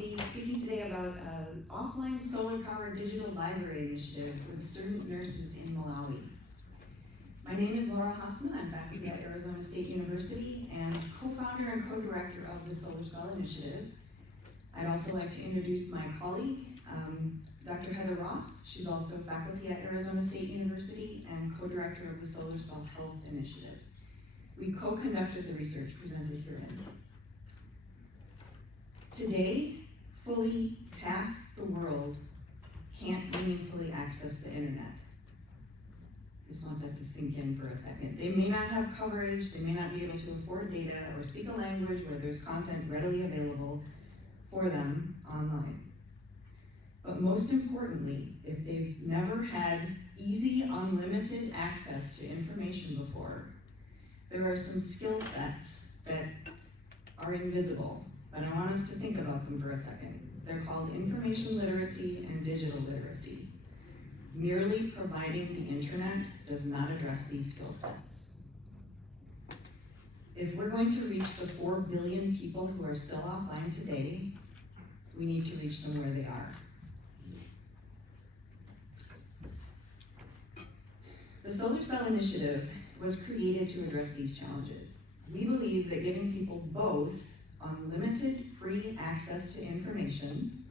be speaking today about an offline solar-powered digital library initiative for the student nurses in Malawi. My name is Hosman. I'm faculty at Arizona State University and co-founder and co-director of the SolarSPELL initiative. I'd also like to introduce my colleague, Dr. Heather Ross. She's also faculty at Arizona State University and co-director of the SolarSPELL Health Initiative. We co-conducted the research presented herein. Today, fully half the world can't meaningfully access the internet. Just want that to sink in for a second. They may not have coverage, they may not be able to afford data or speak a language where there's content readily available for them online. But most importantly, if they've never had easy, unlimited access to information before, there are some skill sets that are invisible, but I want us to think about them for a second. They're called information literacy and digital literacy. Merely providing the internet does not address these skill sets. If we're going to reach the 4 billion people who are still offline today, we need to reach them where they are. The SolarSPELL initiative was created to address these challenges. We believe that giving people both unlimited free access to information,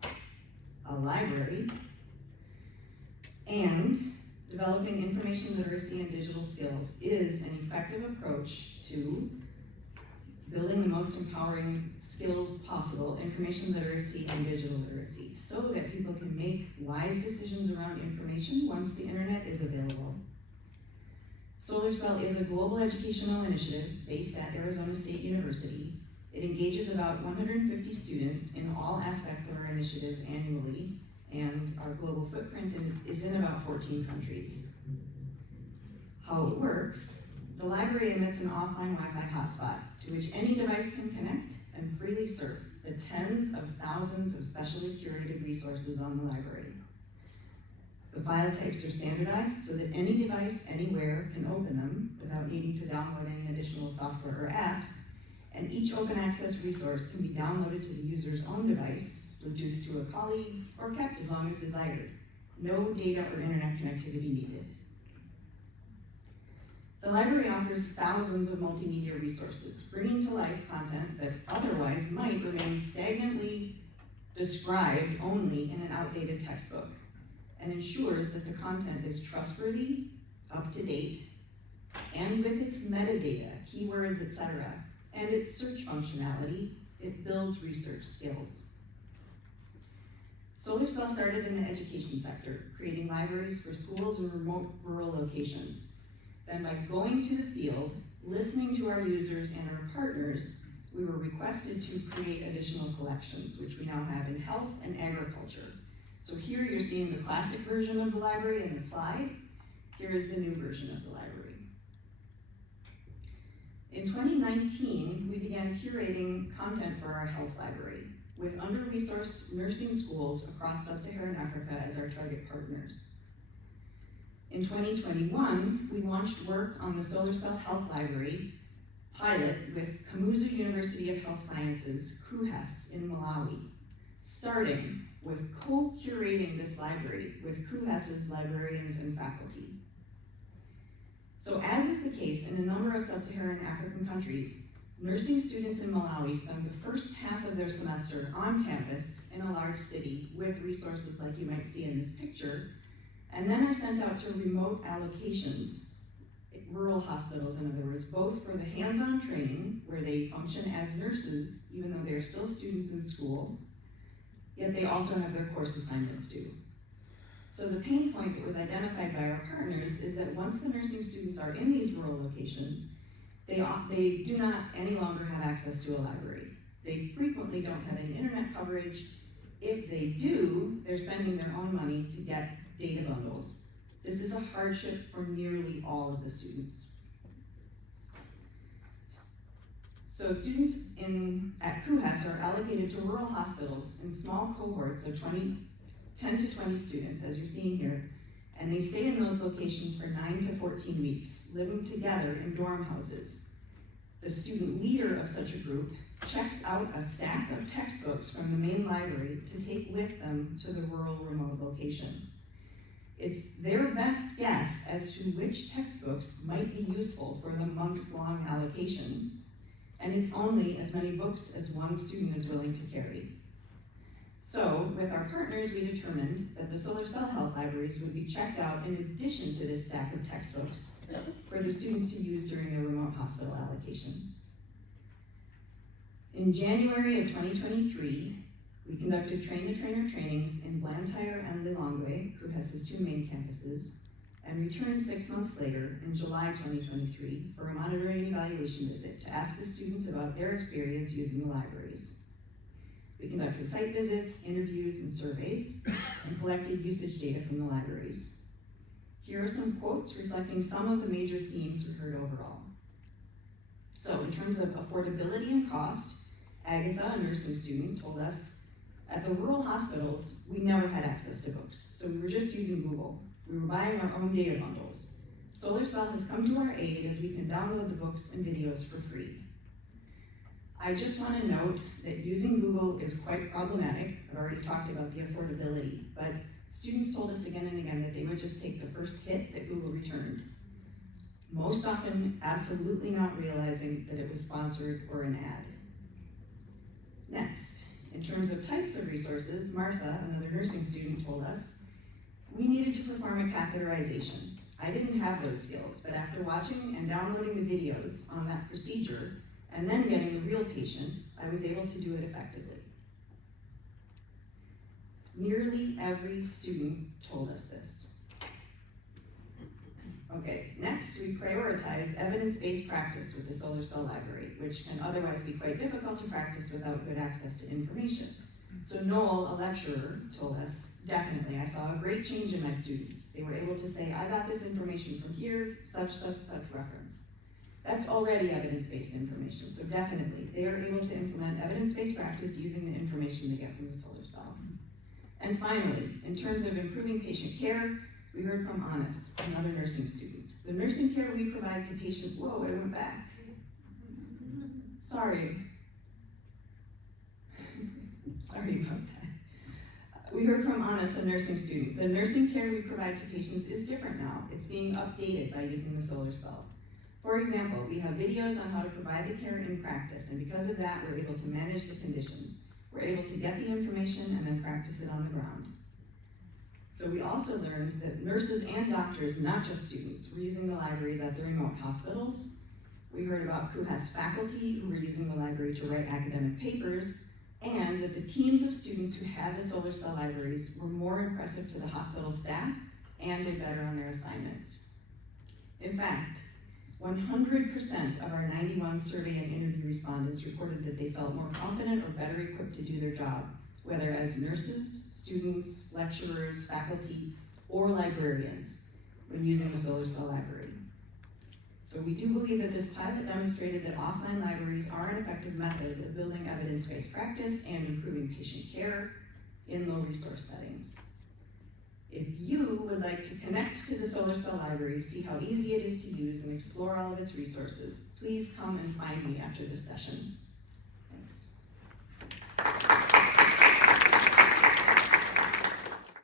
a library, and developing information literacy and digital skills is an effective approach to building the most empowering skills possible, information literacy and digital literacy, so that people can make wise decisions around information once the internet is available. SolarSPELL is a global educational initiative based at Arizona State University. It engages about 150 students in all aspects of our initiative annually, and our global footprint is in about 14 countries. How it works: the library emits an offline Wi-Fi hotspot to which any device can connect and freely surf the tens of thousands of specially curated resources on the library. The file types are standardized so that any device, anywhere, can open them without needing to download any additional software or apps, and each open access resource can be downloaded to the user's own device, Bluetooth to a colleague, or kept as long as desired. No data or internet connectivity needed. The library offers thousands of multimedia resources, bringing to life content that otherwise might remain stagnantly described only in an outdated textbook, and ensures that the content is trustworthy, up to date, and with its metadata, keywords, etc., and its search functionality, it builds research skills. SolarSPELL started in the education sector, creating libraries for schools in remote rural locations. Then by going to the field, listening to our users and our partners, we were requested to create additional collections, which we now have in health and agriculture. So here you're seeing the classic version of the library in the slide. Here is the new version of the library. In 2019, we began curating content for our health library, with under-resourced nursing schools across sub-Saharan Africa as our target partners. In 2021, we launched work on the SolarSPELL Health Library pilot with Kamuzu University of Health Sciences, CUGH, in Malawi, starting with co-curating this library with CUGH's librarians and faculty. So as is the case in a number of sub-Saharan African countries, nursing students in Malawi spend the first half of their semester on campus in a large city with resources like you might see in this picture, and then are sent out to remote allocations, rural hospitals in other words, both for the hands-on training, where they function as nurses even though they're still students in school, yet they also have their course assignments too. So the pain point that was identified by our partners is that once the nursing students are in these rural locations, they do not any longer have access to a library. They frequently don't have any internet coverage. If they do, they're spending their own money to get data bundles. This is a hardship for nearly all of the students. So students at CUGH are allocated to rural hospitals in small cohorts of 10 to 20 students, as you're seeing here, and they stay in those locations for 9 to 14 weeks, living together in dorm houses. The student leader of such a group checks out a stack of textbooks from the main library to take with them to the rural remote location. It's their best guess as to which textbooks might be useful for the months-long allocation, and it's only as many books as one student is willing to carry. So, with our partners, we determined that the SolarSPELL Health Libraries would be checked out in addition to this stack of textbooks for the students to use during their remote hospital allocations. In January of 2023, we conducted train-the-trainer trainings in Blantyre and Lilongwe, CUGH's two main campuses, and returned 6 months later, in July 2023, for a monitoring evaluation visit to ask the students about their experience using the libraries. We conducted site visits, interviews, and surveys, and collected usage data from the libraries. Here are some quotes reflecting some of the major themes we heard overall. So, in terms of affordability and cost, Agatha, a nursing student, told us, at the rural hospitals, we never had access to books, so we were just using Google. We were buying our own data bundles. SolarSPELL has come to our aid as we can download the books and videos for free. I just want to note that using Google is quite problematic. I've already talked about the affordability, but students told us again and again that they would just take the first hit that Google returned. Most often, absolutely not realizing that it was sponsored or an ad. Next, in terms of types of resources, Martha, another nursing student, told us, we needed to perform a catheterization. I didn't have those skills, but after watching and downloading the videos on that procedure, and then getting the real patient, I was able to do it effectively. Nearly every student told us this. Okay, next we prioritize evidence-based practice with the SolarSPELL library, which can otherwise be quite difficult to practice without good access to information. So Noel, a lecturer, told us, definitely, I saw a great change in my students. They were able to say, I got this information from here, such reference. That's already evidence-based information, so definitely, they are able to implement evidence-based practice using the information they get from the SolarSPELL. And finally, in terms of improving patient care, we heard from Anis, another nursing student. The nursing care we provide to patients, whoa, I went back. Sorry. Sorry about that. We heard from Anis, a nursing student. The nursing care we provide to patients is different now. It's being updated by using the SolarSPELL. For example, we have videos on how to provide the care in practice, and because of that, we're able to manage the conditions. We're able to get the information and then practice it on the ground. So we also learned that nurses and doctors, not just students, were using the libraries at the remote hospitals. We heard about CUGH's faculty who were using the library to write academic papers, and that the teams of students who had the SolarSPELL libraries were more impressive to the hospital staff and did better on their assignments. In fact, 100% of our 91 survey and interview respondents reported that they felt more confident or better equipped to do their job, whether as nurses, students, lecturers, faculty, or librarians when using the SolarSPELL library. So we do believe that this pilot demonstrated that offline libraries are an effective method of building evidence-based practice and improving patient care in low-resource settings. If you would like to connect to the SolarSPELL library, see how easy it is to use, and explore all of its resources, please come and find me after this session.